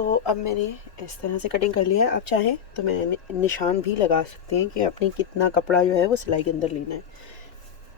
अब मैंने इस तरह से कटिंग कर लिया है। आप चाहें तो मैं निशान भी लगा सकते हैं कि अपनी कितना कपड़ा जो है वो सिलाई के अंदर लेना है।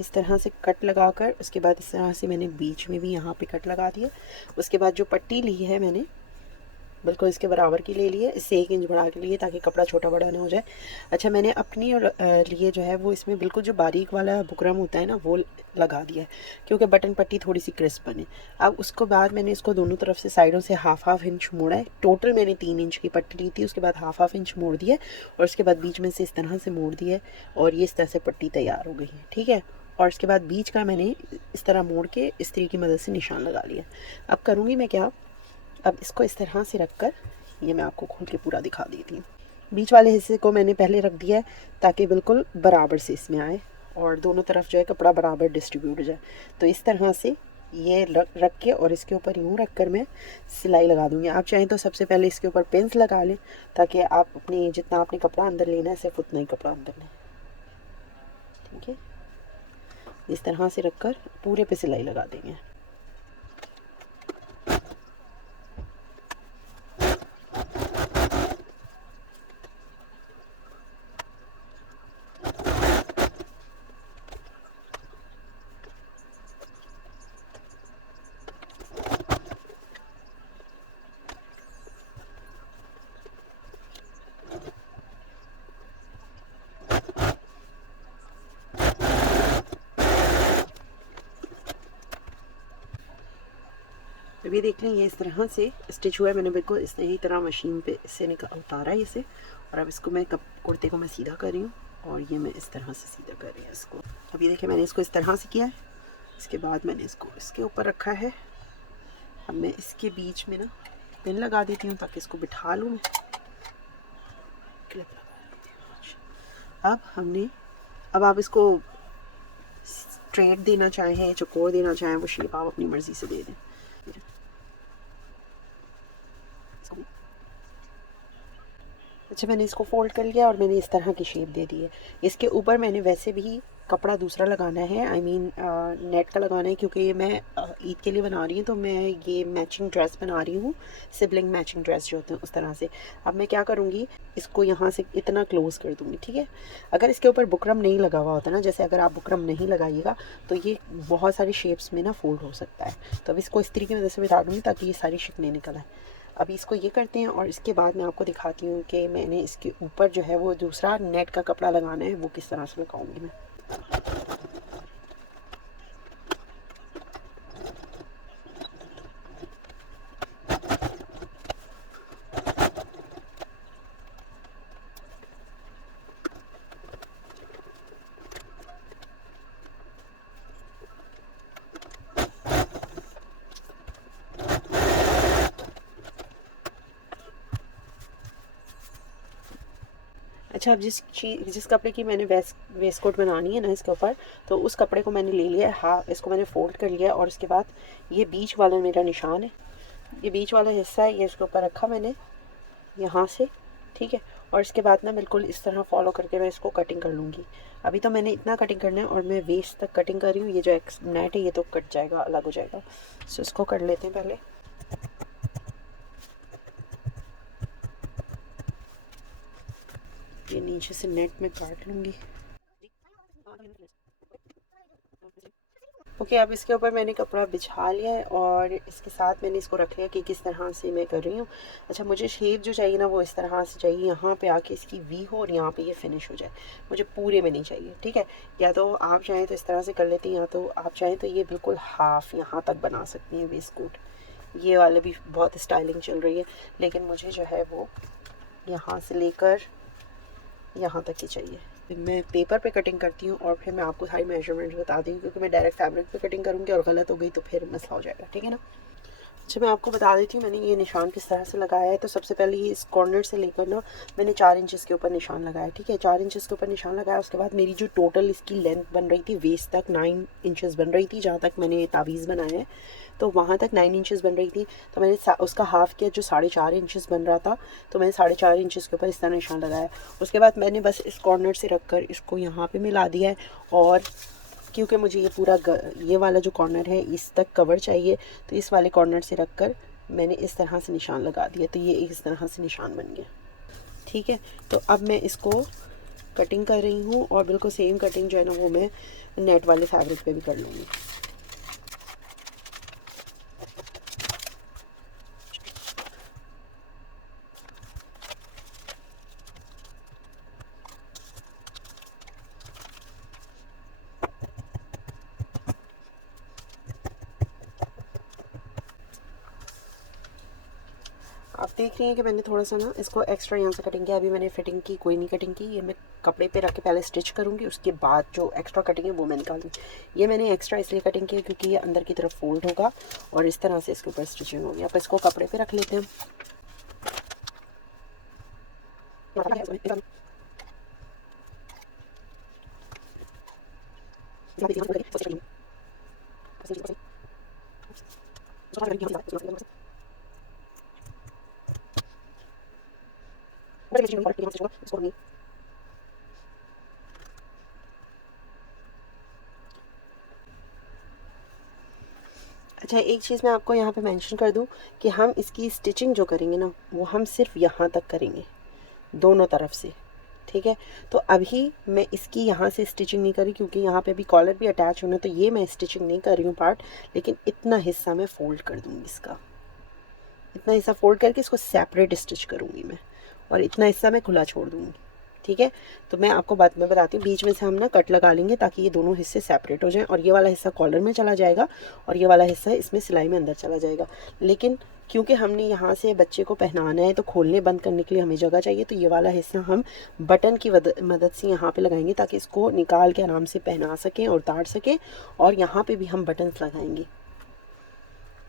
इस तरह से कट लगाकर उसके बाद इस तरह से मैंने बीच में भी यहाँ पे कट लगा दिया। उसके बाद जो पट्टी ली है मैंने बिल्कुल इसके बराबर की ले ली है, इससे 1 इंच बढ़ा के लिए ताकि कपड़ा छोटा बड़ा ना हो जाए। अच्छा, मैंने अपनी और लिए जो है वो इसमें बिल्कुल जो बारीक वाला बुकरम होता है ना वो लगा दिया है, क्योंकि बटन पट्टी थोड़ी सी क्रिस्प बने। अब उसको बाद मैंने इसको दोनों तरफ से साइडों से हाफ इंच मोड़ा है। टोटल मैंने 3 इंच की पट्टी ली थी, उसके बाद हाफ इंच मोड़ दिया और उसके बाद बीच में से इस तरह से मोड़ दिया और ये इस तरह से पट्टी तैयार हो गई है। ठीक है, और उसके बाद बीच का मैंने इस तरह मोड़ के इस्त्री की मदद से निशान लगा लिया। अब करूँगी मैं क्या, अब इसको इस तरह से रख कर ये मैं आपको खोल के पूरा दिखा देती हूँ। बीच वाले हिस्से को मैंने पहले रख दिया है ताकि बिल्कुल बराबर से इसमें आए और दोनों तरफ जो है कपड़ा बराबर डिस्ट्रीब्यूट हो जाए। तो इस तरह से ये रख के और इसके ऊपर यूँ रख कर मैं सिलाई लगा दूँगी। आप चाहें तो सबसे पहले इसके ऊपर पिन्स लगा लें ताकि आप अपनी जितना आपने कपड़ा अंदर लेना है सिर्फ उतना ही कपड़ा अंदर लें। ठीक है, इस तरह से रख कर पूरे पे सिलाई लगा देंगे। अभी देख लें ये इस तरह से स्टिच हुआ है। मैंने बिल्कुल इस तरह मशीन पे इससे उतारा है इसे, और अब इसको मैं कुर्ते को मैं सीधा कर रही हूँ और ये मैं इस तरह से सीधा कर रही हूँ इसको। अभी देखिए मैंने इसको इस तरह से किया है। इसके बाद मैंने इसको इसके ऊपर रखा है। अब मैं इसके बीच में ना पिन लगा देती हूँ ताकि इसको बिठा लूँ मैं। क्लिप लगा देती हूँ। अब आप इसको स्ट्रेट देना चाहें, चौकोर देना चाहें, वो शेप आप अपनी मर्ज़ी से दे दें। अच्छा, मैंने इसको फ़ोल्ड कर लिया और मैंने इस तरह की शेप दे दी है। इसके ऊपर मैंने वैसे भी कपड़ा दूसरा लगाना है, नेट का लगाना है, क्योंकि मैं ईद के लिए बना रही हूँ तो मैं ये मैचिंग ड्रेस बना रही हूँ, सिबलिंग मैचिंग ड्रेस जो होते हैं उस तरह से। अब मैं क्या करूँगी, इसको यहाँ से इतना क्लोज़ कर दूँगी। ठीक है, अगर इसके ऊपर बुकरम नहीं लगा हुआ होता ना, जैसे अगर आप बुकरम नहीं लगाइएगा तो ये बहुत सारी शेप्स में ना फोल्ड हो सकता है। तो अब इसको इस तरीके की वजह से बिठा दूँगी ताकि ये सारी शिकनें निकल आए। अभी इसको ये करते हैं और इसके बाद मैं आपको दिखाती हूँ कि मैंने इसके ऊपर जो है वो दूसरा नेट का कपड़ा लगाना है वो किस तरह से लगाऊंगी मैं। अच्छा, अब जिस कपड़े की मैंने वेस्ट कोट बनानी है ना इसके ऊपर, तो उस कपड़े को मैंने ले लिया है। हाँ, इसको मैंने फ़ोल्ड कर लिया और उसके बाद ये बीच वाला मेरा निशान है, ये बीच वाला हिस्सा है, ये इसके ऊपर रखा मैंने यहाँ से। ठीक है, और इसके बाद ना बिल्कुल इस तरह फॉलो करके मैं इसको कटिंग कर लूँगी। अभी तो मैंने इतना कटिंग करना है और मैं वेस्ट तक कटिंग कर रही हूँ। ये जो नेट है ये तो कट जाएगा, अलग हो जाएगा। सो इसको कर लेते हैं पहले। ये नीचे से नेट में काट लूँगी। ओके, अब इसके ऊपर मैंने कपड़ा बिछा लिया है और इसके साथ मैंने इसको रख लिया कि किस तरह से मैं कर रही हूँ। अच्छा, मुझे शेप जो चाहिए ना वो इस तरह से चाहिए, यहाँ पे आके इसकी वी हो और यहाँ पे ये फिनिश हो जाए, मुझे पूरे में नहीं चाहिए। ठीक है, या तो आप चाहें तो इस तरह से कर लेती हैं, या तो आप चाहें तो ये बिल्कुल हाफ यहाँ तक बना सकती हैं वेस्ट कोट। ये वाले भी बहुत स्टाइलिंग चल रही है, लेकिन मुझे जो है वो यहाँ से लेकर यहाँ तक ही चाहिए। मैं पेपर पे कटिंग करती हूँ और फिर मैं आपको सारी मेजरमेंट बता दी हूँ, क्योंकि मैं डायरेक्ट फैब्रिक पे कटिंग करूँगी और गलत हो गई तो फिर मसला हो जाएगा। ठीक है ना। अच्छा, मैं आपको बता देती हूँ मैंने ये निशान किस तरह से लगाया है। तो सबसे पहले ये इस कॉर्नर से लेकर ना मैंने 4 इंचेस के ऊपर निशान लगाया। ठीक है, 4 इंचेस के ऊपर निशान लगाया। उसके बाद मेरी जो टोटल इसकी लेंथ बन रही थी वेस्ट तक 9 इंचेस बन रही थी, जहाँ तक मैंने तावीज़ बनाया है तो वहाँ तक 9 इंचेस बन रही थी। तो मैंने उसका हाफ़ किया, जो 4.5 इंचेस बन रहा था, तो मैंने 4.5 इंचेस के ऊपर इस तरह निशान लगाया। उसके बाद मैंने बस इस कॉर्नर से रख कर इसको यहाँ पे मिला दिया है, और क्योंकि मुझे ये पूरा ये वाला जो कॉर्नर है इस तक कवर चाहिए, तो इस वाले कॉर्नर से रख कर मैंने इस तरह से निशान लगा दिया, तो ये इस तरह से निशान बन गया। ठीक है, तो अब मैं इसको कटिंग कर रही हूँ और बिल्कुल सेम कटिंग जो है ना वो मैं नेट वाले फैब्रिक पे भी कर लूँगी। आप देख रही हैं कि मैंने थोड़ा सा ना इसको एक्स्ट्रा यहाँ से कटिंग किया। अभी मैंने फिटिंग की, कोई नहीं कटिंग की, ये मैं कपड़े पे रख के पहले स्टिच करूँगी, उसके बाद जो एक्स्ट्रा कटिंग है वो मैं निकाल दूँगी। ये मैंने एक्स्ट्रा इसलिए कटिंग की क्योंकि ये अंदर की तरफ फोल्ड होगा और इस तरह से इसके ऊपर स्टिचिंग होगी। आप इसको कपड़े पे रख लेते हैं। अच्छा, एक चीज़ मैं आपको यहाँ पे मेंशन कर दूँ कि हम इसकी स्टिचिंग जो करेंगे ना वो हम सिर्फ यहाँ तक करेंगे, दोनों तरफ से। ठीक है, तो अभी मैं इसकी यहाँ से स्टिचिंग नहीं करी क्योंकि यहाँ पे अभी कॉलर भी अटैच होना, तो ये मैं स्टिचिंग नहीं कर रही हूँ पार्ट, लेकिन इतना हिस्सा मैं फ़ोल्ड कर दूँगी। इसका इतना हिस्सा फ़ोल्ड करके इसको सेपरेट स्टिच करूँगी मैं, और इतना हिस्सा मैं खुला छोड़ दूँगी। ठीक है, तो मैं आपको बाद में बताती हूँ। बीच में से हम ना कट लगा लेंगे ताकि ये दोनों हिस्से सेपरेट हो जाएं, और ये वाला हिस्सा कॉलर में चला जाएगा और ये वाला हिस्सा इसमें सिलाई में अंदर चला जाएगा। लेकिन क्योंकि हमने यहाँ से बच्चे को पहनाना है तो खोलने बंद करने के लिए हमें जगह चाहिए, तो ये वाला हिस्सा हम बटन की मदद से यहाँ पे लगाएंगे ताकि इसको निकाल के आराम से पहना सकें और उतार सकें, और यहाँ पे भी हम बटन्स लगाएंगे।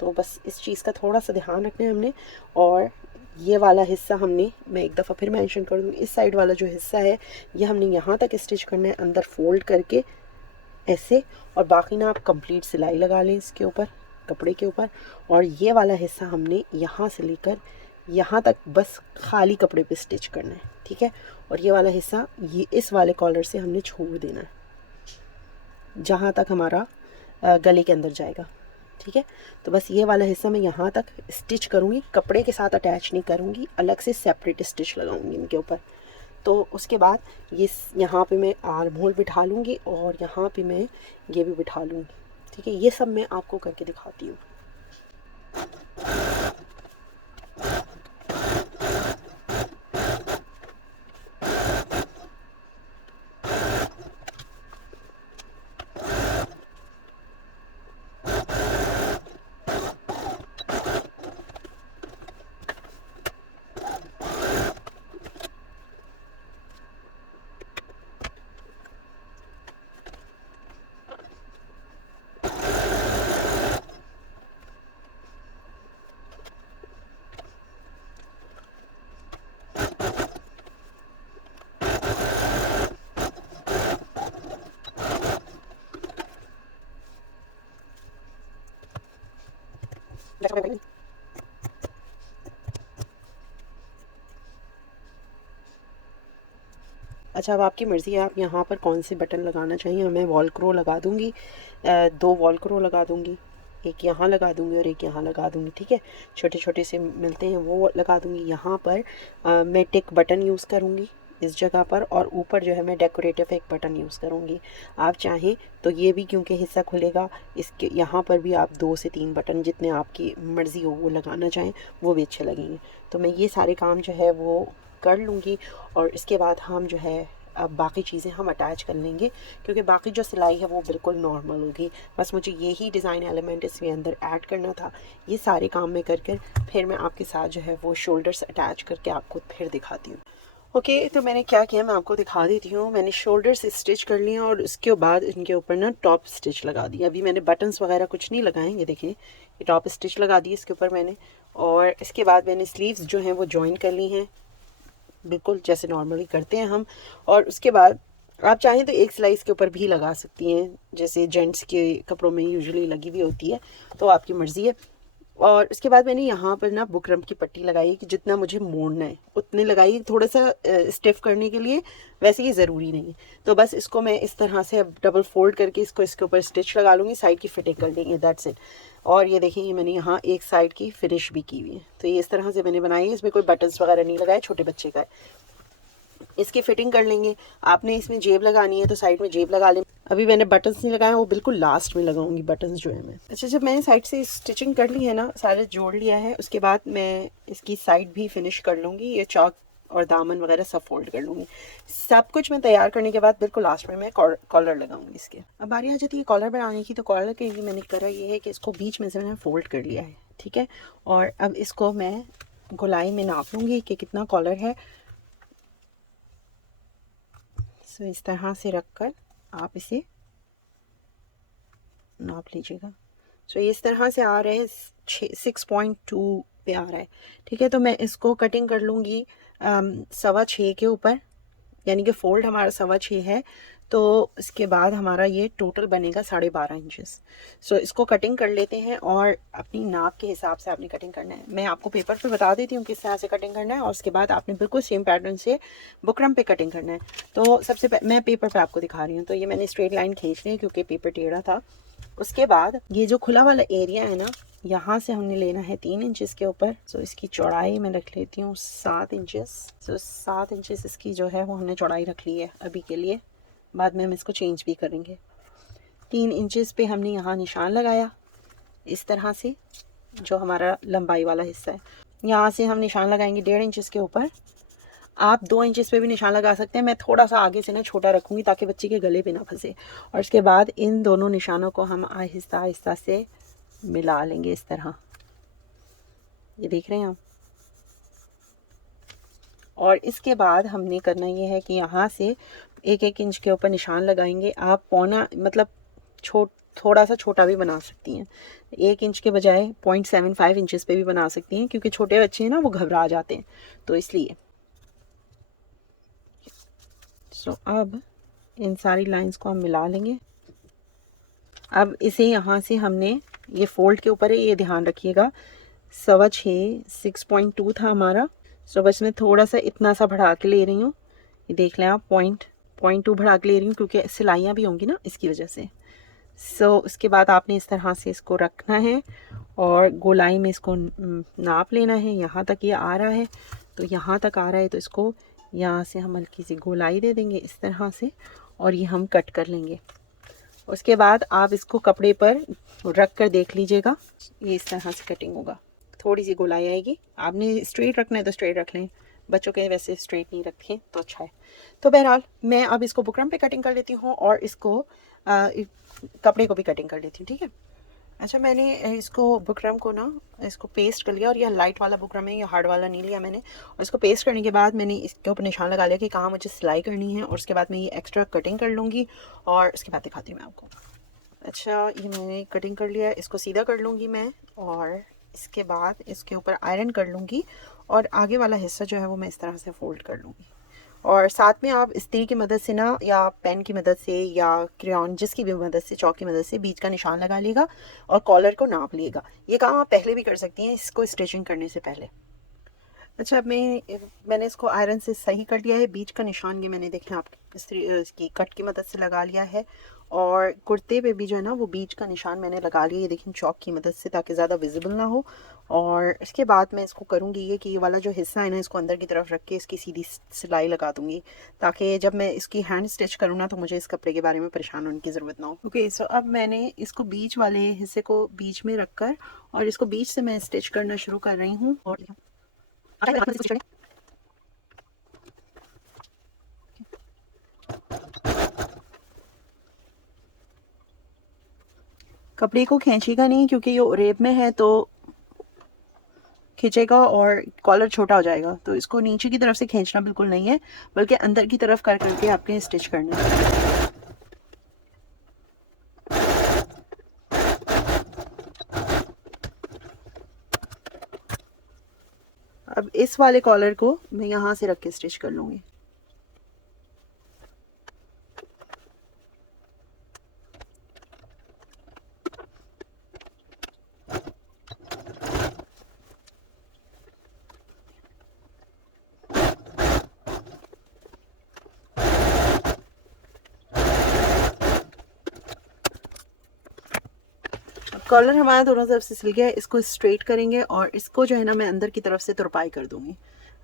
तो बस इस चीज़ का थोड़ा सा ध्यान रखना है हमने। और ये वाला हिस्सा हमने, मैं एक दफ़ा फिर मेंशन कर दूँ, इस साइड वाला जो हिस्सा है ये हमने यहाँ तक स्टिच करना है, अंदर फोल्ड करके ऐसे, और बाकी ना आप कंप्लीट सिलाई लगा लें इसके ऊपर, कपड़े के ऊपर। और ये वाला हिस्सा हमने यहाँ से लेकर यहाँ तक बस खाली कपड़े पे स्टिच करना है। ठीक है, और ये वाला हिस्सा ये इस वाले कॉलर से हमने छोड़ देना है जहाँ तक हमारा गले के अंदर जाएगा। ठीक है, तो बस ये वाला हिस्सा मैं यहाँ तक स्टिच करूँगी, कपड़े के साथ अटैच नहीं करूँगी, अलग से सेपरेट स्टिच लगाऊँगी इनके ऊपर। तो उसके बाद ये यहाँ पे मैं आर्म होल बिठा लूँगी और यहाँ पे मैं ये भी बिठा लूँगी। ठीक है, ये सब मैं आपको करके दिखाती हूँ। अच्छा, अब आपकी मर्ज़ी है आप यहाँ पर कौन से बटन लगाना चाहिए। मैं वॉल क्रो लगा दूँगी, 2 वॉल क्रो लगा दूँगी, एक यहाँ लगा दूँगी और एक यहाँ लगा दूँगी। ठीक है, छोटे छोटे से मिलते हैं वो लगा दूँगी। यहाँ पर मैं टिक बटन यूज़ करूँगी इस जगह पर, और ऊपर जो है मैं डेकोरेटिव एक बटन यूज़ करूँगी। आप चाहें तो ये भी, क्योंकि हिस्सा खुलेगा, इसके यहाँ पर भी आप 2 से 3 बटन जितने आपकी मर्ज़ी हो वो लगाना चाहें वो भी अच्छे लगेंगे। तो मैं ये सारे काम जो है वो कर लूँगी, और इसके बाद हम जो है अब बाकी चीज़ें हम अटैच कर लेंगे, क्योंकि बाकी जो सिलाई है वो बिल्कुल नॉर्मल होगी। बस मुझे यही डिज़ाइन एलिमेंट इसके अंदर ऐड करना था। ये सारे काम मैं कर कर फिर मैं आपके साथ जो है वो शोल्डर्स अटैच करके आपको फिर दिखाती हूँ। ओके, तो मैंने क्या किया मैं आपको दिखा देती हूँ। मैंने शोल्डर्स स्टिच कर लिए और उसके बाद इनके ऊपर ना टॉप स्टिच लगा दिया। अभी मैंने बटन्स वगैरह कुछ नहीं लगाए, ये देखिए ये टॉप स्टिच लगा दी इसके ऊपर मैंने। और इसके बाद मैंने स्लीव्स जो हैं वो जॉइन कर ली हैं, बिल्कुल जैसे नॉर्मली करते हैं हम। और उसके बाद आप चाहें तो एक सिलाई इसके ऊपर भी लगा सकती हैं, जैसे जेंट्स के कपड़ों में यूजुअली लगी हुई होती है, तो आपकी मर्ज़ी है। और उसके बाद मैंने यहाँ पर ना बुकरम की पट्टी लगाई कि जितना मुझे मोड़ना है उतने लगाई, थोड़ा सा स्टिफ करने के लिए, वैसे ये ज़रूरी नहीं है। तो बस इसको मैं इस तरह से अब डबल फोल्ड करके इसको इसके ऊपर स्टिच लगा लूँगी, साइड की फिटिंग कर लेंगे, दैट्स इट। और ये देखिए, ये मैंने यहाँ एक साइड की फिनिश भी की हुई है। तो ये इस तरह से मैंने बनाई है, इसमें कोई बटन्स वगैरह नहीं लगाए, छोटे बच्चे का है। इसकी फिटिंग कर लेंगे। आपने इसमें जेब लगानी है तो साइड में जेब लगा लें। अभी मैंने बटन्स नहीं लगाए, वो बिल्कुल लास्ट में लगाऊंगी बटन्स जो है मैं। अच्छा, जब मैंने साइड से स्टिचिंग कर ली है ना, सारे जोड़ लिया है, उसके बाद मैं इसकी साइड भी फिनिश कर लूँगी। ये चौक और दामन वगैरह सब फोल्ड कर लूँगी। सब कुछ मैं तैयार करने के बाद बिल्कुल लास्ट में मैं कॉलर लगाऊंगी इसके। अब बारी आ जाती है कॉलर बनाने की। तो कॉलर के लिए मैंने करा ये है कि इसको बीच में से मैंने फोल्ड कर लिया है, ठीक है। और अब इसको मैं गोलाई में नाप लूँगी कि कितना कॉलर है। सो इस तरह से रखकर आप इसे नाप लीजिएगा। सो इस तरह से आ रहे हैं, 6.2 पे आ रहा है, ठीक है। तो मैं इसको कटिंग कर लूँगी 6.25 के ऊपर, यानी कि फोल्ड हमारा 6.25 है। तो इसके बाद हमारा ये टोटल बनेगा 12.5 इंचेस। सो इसको कटिंग कर लेते हैं और अपनी नाप के हिसाब से आपने कटिंग करना है। मैं आपको पेपर पे बता देती हूँ किस तरह से कटिंग करना है, और उसके बाद आपने बिल्कुल सेम पैटर्न से बुकरम पे कटिंग करना है। तो सबसे मैं पेपर पे आपको दिखा रही हूँ। तो ये मैंने स्ट्रेट लाइन खींच ली है क्योंकि पेपर टेढ़ा था। उसके बाद ये जो खुला वाला एरिया है ना, यहाँ से हमने लेना है 3 इंचेस के ऊपर। सो इसकी चौड़ाई मैं रख लेती हूँ 7 इंचेस। सो 7 इंचेस इसकी जो है वो हमने चौड़ाई रख ली है अभी के लिए, बाद में हम इसको चेंज भी करेंगे। 3 इंचेस पे हमने यहाँ निशान लगाया इस तरह से, जो हमारा लंबाई वाला हिस्सा है। यहाँ से हम निशान लगाएंगे 1.5 इंचेस के ऊपर। आप 2 इंचेस पे भी निशान लगा सकते हैं। मैं थोड़ा सा आगे से ना छोटा रखूँगी ताकि बच्चे के गले पे ना फंसे। और उसके बाद इन दोनों निशानों को हम आहिस्ता आहिस्ता से मिला लेंगे इस तरह। ये देख रहे हैं आप। और इसके बाद हमने करना ये है कि यहाँ से 1-1 इंच के ऊपर निशान लगाएंगे। आप पौना मतलब थोड़ा सा छोटा भी बना सकती हैं, 1 इंच के बजाय 0.75 इंचेस पे भी बना सकती हैं, क्योंकि छोटे बच्चे हैं ना, वो घबरा जाते हैं, तो इसलिए। सो अब इन सारी लाइंस को हम मिला लेंगे। अब इसे यहाँ से हमने, ये फोल्ड के ऊपर है, ये ध्यान रखिएगा, 6.25 6.2 था हमारा। सो बस मैं थोड़ा सा इतना सा बढ़ा के ले रही हूँ। ये देख लें आप, 0.2 बढ़ा के ले रही हूँ क्योंकि सिलाइयाँ भी होंगी ना, इसकी वजह से। सो उसके बाद आपने इस तरह से इसको रखना है और गोलाई में इसको नाप लेना है। यहाँ तक ये आ रहा है, तो यहाँ तक आ रहा है, तो इसको यहाँ से हम हल्की सी गोलाई दे देंगे इस तरह से, और ये हम कट कर लेंगे। उसके बाद आप इसको कपड़े पर रख कर देख लीजिएगा, ये इस तरह से कटिंग होगा। थोड़ी सी गोलाई आएगी। आपने स्ट्रेट रखना है तो स्ट्रेट रख लें, बच्चों के वैसे स्ट्रेट नहीं रखें तो अच्छा है। तो बहरहाल मैं अब इसको बुकरम पे कटिंग कर लेती हूँ और इसको कपड़े को भी कटिंग कर लेती हूँ, ठीक है। अच्छा, मैंने इसको बुकरम को ना, इसको पेस्ट कर लिया, और यह लाइट वाला बुकरम है, ये हार्ड वाला नहीं लिया मैंने। और इसको पेस्ट करने के बाद मैंने इसके ऊपर निशान लगा लिया कि कहाँ मुझे सिलाई करनी है, और उसके बाद मैं ये एक्स्ट्रा कटिंग कर लूँगी और उसके बाद दिखाती हूँ मैं आपको। अच्छा, ये मैंने कटिंग कर लिया है, इसको सीधा कर लूँगी मैं, और इसके बाद इसके ऊपर आयरन कर लूँगी, और आगे वाला हिस्सा जो है वो मैं इस तरह से फोल्ड कर लूँगी। और साथ में आप इस्त्री की मदद से ना, या पेन की मदद से, या क्रेयॉन, जिसकी भी मदद से, चौक की मदद से बीच का निशान लगा लिएगा और कॉलर को नाप लिएगा। ये काम आप पहले भी कर सकती हैं, इसको स्टिचिंग करने से पहले। अच्छा, मैंने इसको आयरन से सही कर लिया है। बीच का निशान ये मैंने देखना आप इसकी कट की मदद से लगा लिया है, और कुर्ते पे भी जो है ना वो बीच का निशान मैंने लगा लिया है, देखिए चौक की मदद से, ताकि ज़्यादा विजिबल ना हो। और इसके बाद मैं इसको करूँगी ये कि ये वाला जो हिस्सा है ना, इसको अंदर की तरफ रख के इसकी सीधी सिलाई लगा दूँगी, ताकि जब मैं इसकी हैंड स्टिच करूँ ना तो मुझे इस कपड़े के बारे में परेशान होने की ज़रूरत ना हो। ओके, सो अब मैंने इसको बीच वाले हिस्से को बीच में रख कर, और इसको बीच से मैं स्टिच करना शुरू कर रही हूँ। और कपड़े को खींचेगा नहीं, क्योंकि ये रेब में है तो खींचेगा और कॉलर छोटा हो जाएगा। तो इसको नीचे की तरफ से खींचना बिल्कुल नहीं है, बल्कि अंदर की तरफ कर करके आपने स्टिच करना है। अब इस वाले कॉलर को मैं यहाँ से रख के स्टिच कर लूँगी। कॉलर हमारा दोनों तरफ से सिल गया है। इसको स्ट्रेट करेंगे और इसको जो है ना मैं अंदर की तरफ से तुरपाई कर दूंगी।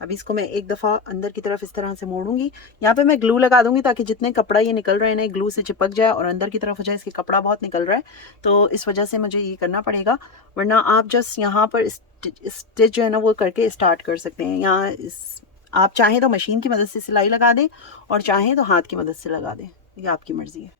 अभी इसको मैं एक दफ़ा अंदर की तरफ इस तरह से मोड़ूंगी। यहाँ पे मैं ग्लू लगा दूंगी ताकि जितने कपड़ा ये निकल रहे हैं ना ग्लू से चिपक जाए और अंदर की तरफ हो जाए। इसके कपड़ा बहुत निकल रहा है तो इस वजह से मुझे ये करना पड़ेगा, वरना आप जस्ट यहाँ पर स्टिच जो है ना वो करके स्टार्ट कर सकते हैं। यहाँ आप चाहें तो मशीन की मदद से सिलाई लगा दें और चाहें तो हाथ की मदद से लगा दें, ये आपकी मर्ज़ी है।